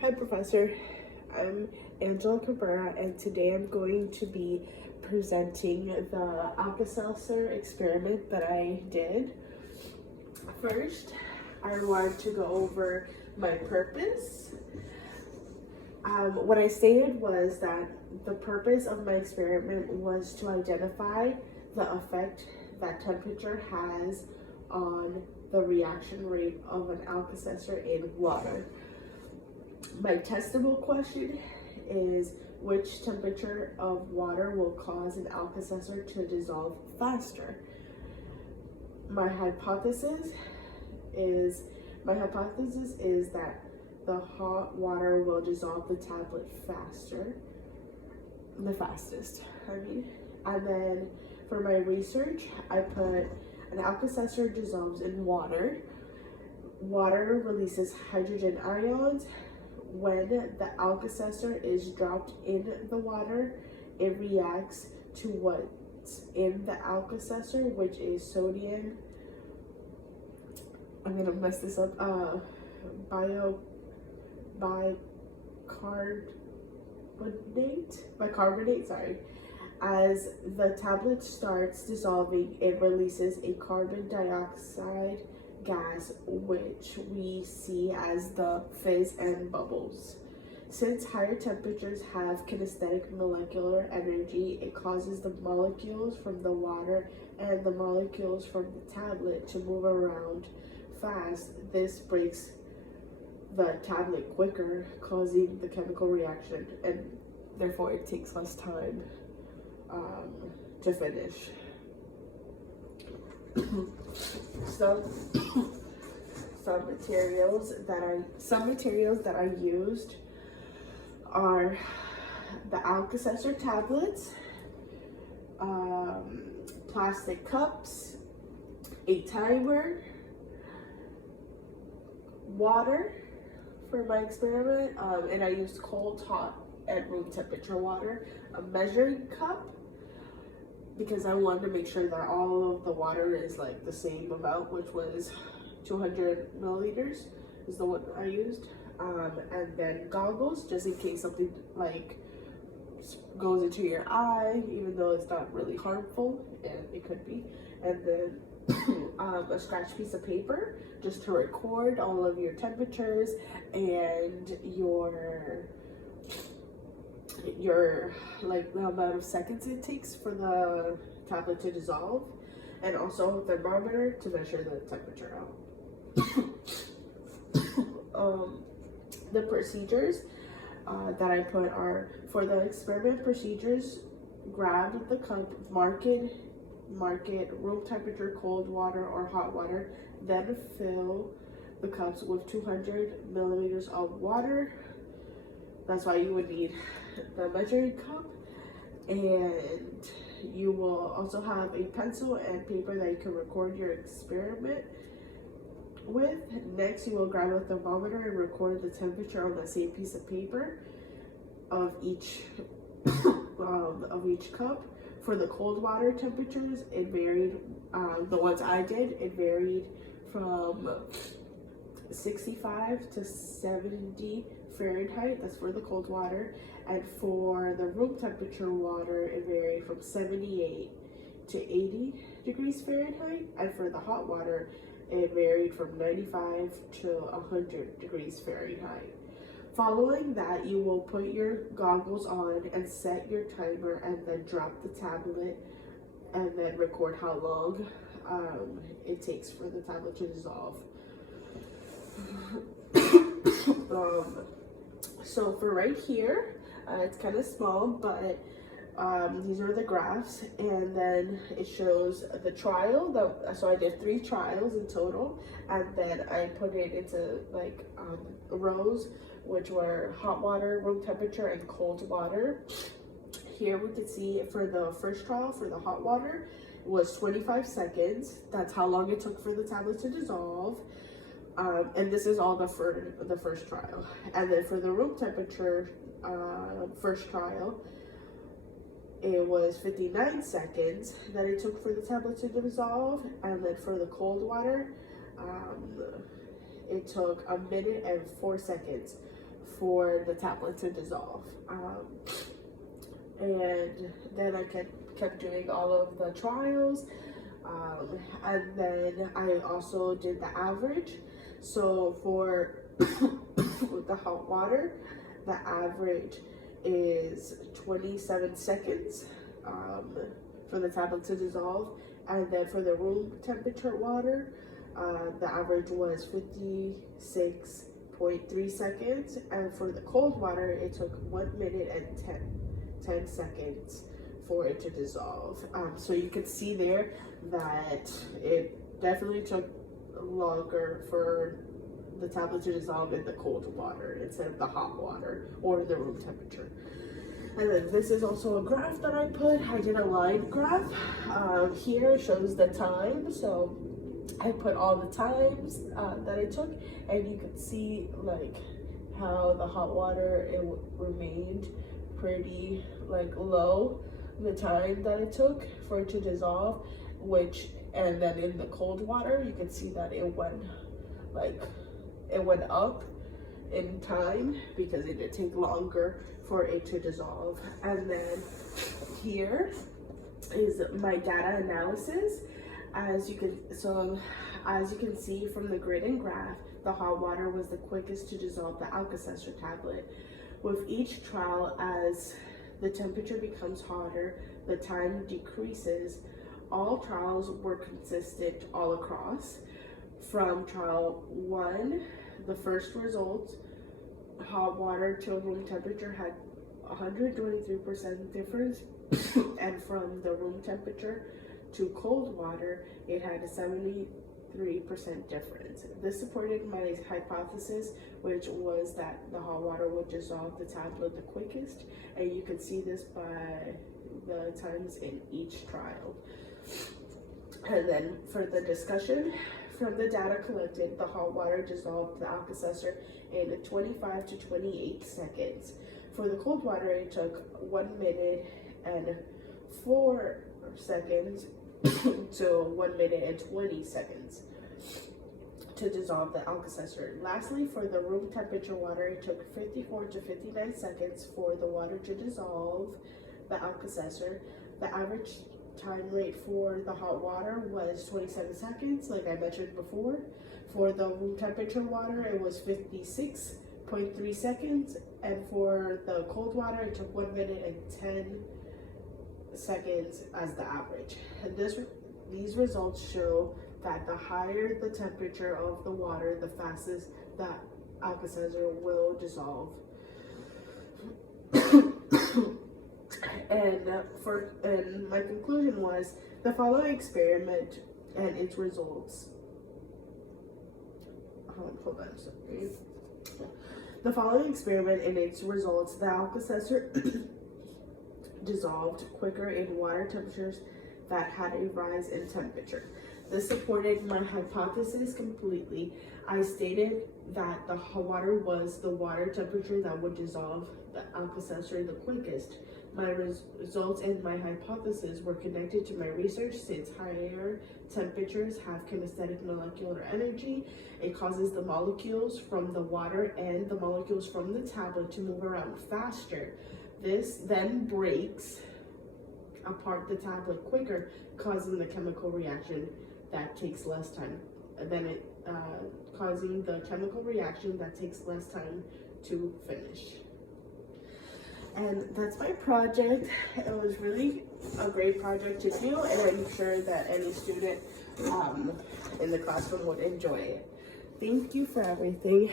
Hi, Professor. I'm Angela Cabrera, and today I'm going to be presenting the Alka-Seltzer experiment that I did. First, I want to go over my purpose. What I stated was that the purpose of my experiment was to identify the effect that temperature has on the reaction rate of an Alka-Seltzer in water. My testable question is which temperature of water will cause an Alka-Seltzer to dissolve faster? My hypothesis is that the hot water will dissolve the tablet the fastest. And then for my research, I put an Alka-Seltzer dissolves in water. Water releases hydrogen ions. When the Alka-Seltzer is dropped in the water, it reacts to what's in the Alka-Seltzer, which is sodium. I'm gonna mess this up. Bicarbonate, sorry. As the tablet starts dissolving, it releases a carbon dioxide gas, which we see as the fizz and bubbles. Since higher temperatures have kinesthetic molecular energy, it causes the molecules from the water and the molecules from the tablet to move around fast. This breaks the tablet quicker, causing the chemical reaction, and therefore it takes less time to finish. Some materials that I used are the Alka-Seltzer tablets, plastic cups, a timer, water for my experiment, and I used cold, hot, and room temperature water, a measuring cup, because I wanted to make sure that all of the water is like the same amount, which was 200 milliliters is the one I used, and then goggles, just in case something like goes into your eye, even though it's not really harmful, and it could be, and then a scratch piece of paper just to record all of your temperatures and your like the amount of seconds it takes for the tablet to dissolve, and also a thermometer to measure the temperature out. The procedures that I put are, for the experiment procedures, grab the cup, mark it room temperature, cold water or hot water, then fill the cups with 200 milliliters of water. That's why you would need the measuring cup, and you will also have a pencil and paper that you can record your experiment with. Next, you will grab a thermometer and record the temperature on the same piece of paper of each cup. For the cold water temperatures, it varied. The ones I did, it varied from 65 to 70 Fahrenheit. That's for the cold water. And for the room temperature water, it varied from 78 to 80 degrees Fahrenheit. And for the hot water, it varied from 95 to 100 degrees Fahrenheit. Following that, you will put your goggles on and set your timer, and then drop the tablet, and then record how long it takes for the tablet to dissolve. So for right here, it's kind of small, but these are the graphs, and then it shows the trial. So I did 3 trials in total, and then I put it into like rows, which were hot water, room temperature, and cold water. Here we can see for the first trial, for the hot water, it was 25 seconds. That's how long it took for the tablet to dissolve. And this is all the first trial. And then for the room temperature first trial, it was 59 seconds that it took for the tablet to dissolve. And then for the cold water, it took 1 minute and 4 seconds for the tablet to dissolve. And then I kept doing all of the trials. And then I also did the average. So for with the hot water, the average is 27 seconds for the tablet to dissolve. And then for the room temperature water, the average was 56.3 seconds. And for the cold water, it took 1 minute and 10 seconds for it to dissolve. So you can see there that it definitely took longer for the tablet to dissolve in the cold water instead of the hot water or the room temperature. And then this is also a graph that I put. I did a line graph. Here shows the time. So I put all the times that it took, and you can see like how the hot water, it remained pretty like low, the time that it took for it to dissolve, and then in the cold water you can see that it went up in time because it did take longer for it to dissolve. And then here is my data analysis. As you can see from the grid and graph, the hot water was the quickest to dissolve the Alka-Seltzer tablet. With each trial, as the temperature becomes hotter, the time decreases. All trials were consistent all across. From trial 1, the first result, hot water to room temperature had 123% difference, and from the room temperature to cold water, it had a 73% difference. This supported my hypothesis, which was that the hot water would dissolve the tablet the quickest, and you can see this by the times in each trial. And then for the discussion, from the data collected, the hot water dissolved the Alka-Seltzer in 25 to 28 seconds. For the cold water, it took 1 minute and 4 seconds to 1 minute and 20 seconds to dissolve the Alka-Seltzer. Lastly, for the room temperature water, it took 54 to 59 seconds for the water to dissolve the Alka-Seltzer. The average time rate for the hot water was 27 seconds, like I mentioned before. For the room temperature water, it was 56.3 seconds, and for the cold water, it took 1 minute and 10 seconds as the average. And these results show that the higher the temperature of the water, the fastest that Alka-Seltzer will dissolve. And my conclusion was the following experiment and its results. Hold on, sorry. The following experiment and its results, the Alka-Seltzer dissolved quicker in water temperatures that had a rise in temperature. This supported my hypothesis completely. I stated that the hot water was the water temperature that would dissolve the Alka-Seltzer the quickest. My results and my hypothesis were connected to my research, since higher temperatures have kinesthetic molecular energy. It causes the molecules from the water and the molecules from the tablet to move around faster. This then breaks apart the tablet quicker, causing the chemical reaction that takes less time. Causing the chemical reaction that takes less time to finish. And that's my project. It was really a great project to do, and I'm sure that any student in the classroom would enjoy it. Thank you for everything.